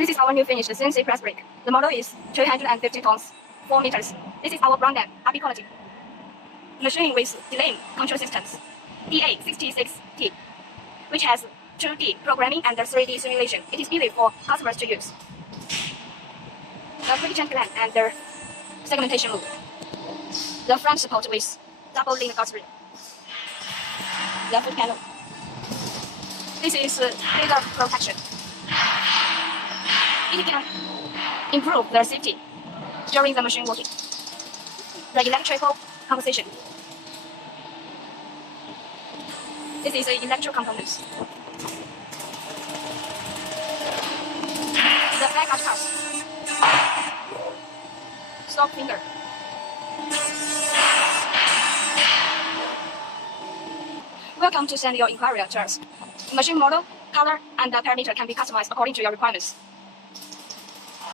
This is our new finished CNC press brake. The model is 350 tons, 4 meters. This is our brand name, RB quality. Machine with delay control systems, DA66T, which has 2D programming and 3D simulation. It is easy for customers to use. The quick change plan and the segmentation mode. The front support with double link guardrail. The foot panel. This is leather protection. It can improve the safety during the machine working. The electrical composition. This is the electrical components. The back arch cars. Stop finger. Welcome to send your inquiry to us. Machine model, color, and parameter can be customized according to your requirements.